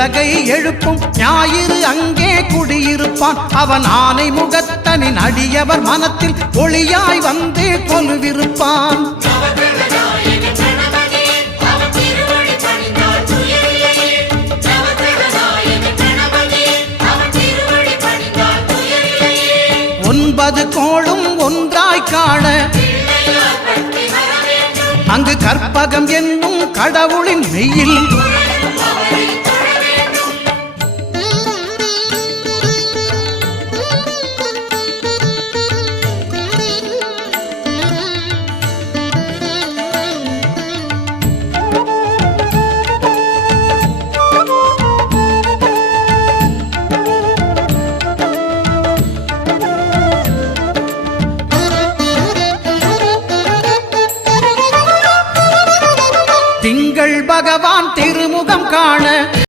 உலகை எழுப்பும் ஞாயிறு அங்கே குடியிருப்பான். அவன் ஆனை முகத்தனின் அடியவர் மனத்தில் ஒளியாய் வந்து கொலுவிருப்பான். ஒன்பது கோளும் ஒன்றாய் காண அங்கு கற்பகம் என்னும் கடவுளின் மெய்யில் திங்கள் பகவான் திருமுகம் காண